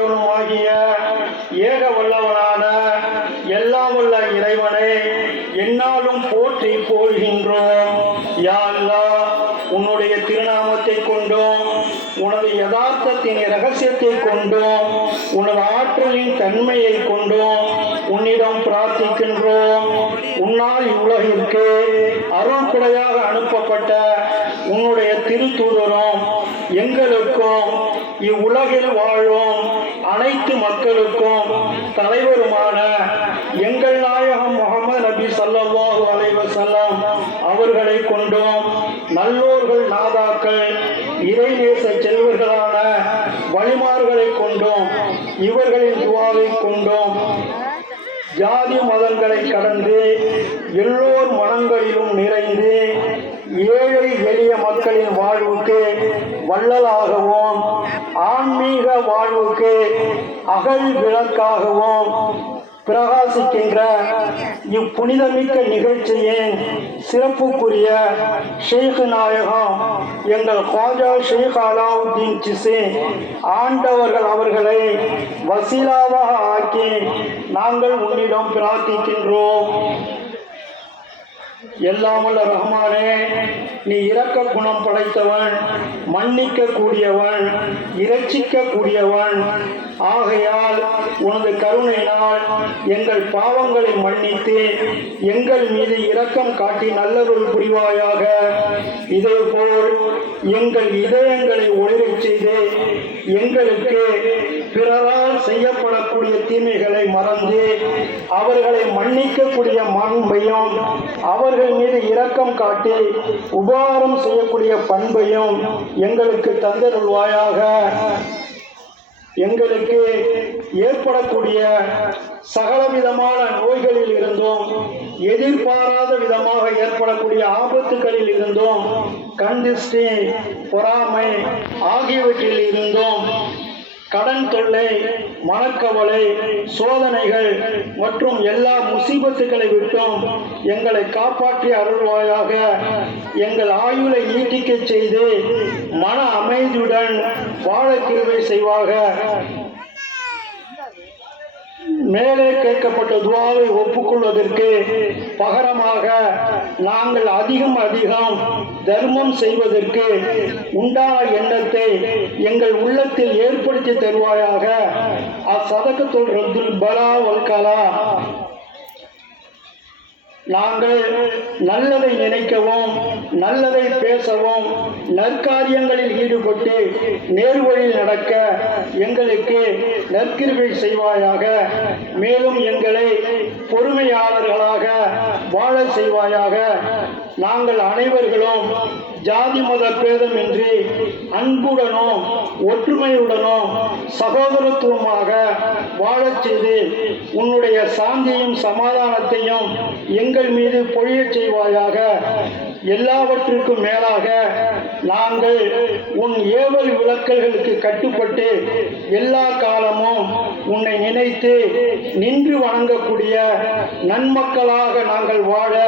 ஆகிய ஏக வல்லவனான எல்லாம் வல்ல இறைவனை என்னாலும் போற்றி போழ்கின்றோம் யா உன்னுடைய திருநாமத்தை கொண்டோம் உனது யதார்த்தத்தின் ரகசியத்தை கொண்டோம் உனது ஆற்றலின் தன்மையை கொண்டோம் உன்னிடம் பிரார்த்திக்கின்றோம். உன்னால் இவ்வுலகிற்கு அருள்குடையாக அனுப்பப்பட்ட உன்னுடைய திருத்தூதரும் எங்களுக்கும் இவ்வுலகில் வாழும் அனைத்து மக்களுக்கும் தலைவருமான எங்கள் நாயகம் முகமது நபி சல்லாஹூ அலைவர் செல்லம் அவர்களை கொண்டும் நல்லோர்கள் நாதாக்கள் இறைநேச செல்வர்களான வழிமார்களை கொண்டும் இவர்களின் துவாவை கொண்டும் ஜாதி மதங்களை கடந்து எல்லோர் மனங்களிலும் நிறைந்து ஏழை எளிய மக்களின் வாழ்வுக்கு வள்ளலாகவும் ஆன்மீக வாழ்வுக்கு அகல் விளக்காகவும் பிரகாசிக்கின்ற இப்புனிதமிக்க நிகழ்ச்சியின் சிறப்புக்குரிய ஷேக் நாயகம் எங்கள் ஹாஜா ஷேக் அலாவுத்தீன் சிசே ஆண்டவர்கள் அவர்களை வசீலாவாக ஆக்கி நாங்கள் உன்னிடம் பிரார்த்திக்கின்றோம். எல்லாமல்ல ரஹ்மானே நீ இரக்க குணம் படைத்தவன் மன்னிக்க கூடியவன் இரட்சிக்க கூடியவன் ஆகையால் உனது கருணையினால் எங்கள் பாவங்களை மன்னித்து எங்கள் மீது இரக்கம் காட்டி நல்லருள் புரிவாயாக. இதேபோல் எங்கள் இதயங்களை ஒளிரச் செய்து எங்களுக்கு பிறரால் செய்யப்படக்கூடிய தீமைகளை மறந்து அவர்களை மன்னிக்கக்கூடிய மண்பையும் அவர்கள் மீது இரக்கம் காட்டி உபகாரம் செய்யக்கூடிய பண்பையும் எங்களுக்கு தந்தருள்வாயாக. எங்களுக்கு ஏற்படக்கூடிய சகலவிதமான நோய்களில் இருந்தும் எதிர்பாராத விதமாக ஏற்படக்கூடிய ஆபத்துகளில் இருந்தும் கண்டிஷ்டி பொறாமை ஆகியவற்றில் இருந்தும் கடன் தொல்லை மனக்கவலை சோதனைகள் மற்றும் எல்லா முசீபத்துகளை விட்டும் எங்களை காப்பாற்றி அருள்வாயாக எங்கள் ஆயுளை நீட்டிக்கச் செய்து மன அமைதியுடன் வாழ கிருவை செய்வாக. மேலே கேட்கப்பட்ட துவாவை ஒப்புக்கொள்வதற்கு பகரமாக நாங்கள் அதிகம் அதிகம் தர்மம் செய்வதற்கு உண்டான எண்ணத்தை எங்கள் உள்ளத்தில் ஏற்படுத்தி தருவாயாக. அச்சதக்கத்துள் ரத்துல் பலா வல்கலா நாங்கள் நல்லதை நினைக்கவும் நல்லதை பேசவும் நற்காரியங்களில் ஈடுபட்டு நேர்வழியில் நடக்க எங்களுக்கு நற்கிருவை செய்வாயாக. மேலும் எங்களை பொறுமையாளர்களாக வாழ செய்வாயாக. நாங்கள் அனைவர்களும் ஜாதி மத பேதமின்றி அன்புடனும் ஒற்றுமையுடனும் சகோதரத்துவமாக வாழச் செய்து உன்னுடைய சாந்தியும் சமாதானத்தையும் எங்கள் மீது பொழியச் செய்வாயாக. எல்லாவற்றிற்கும் மேலாக நாங்கள் உன் ஏவல் விளக்கல்களுக்கு கட்டுப்பட்டு எல்லா காலமும் உன்னை நினைத்து நின்று வணங்கக்கூடிய நன்மக்களாக நாங்கள் வாழ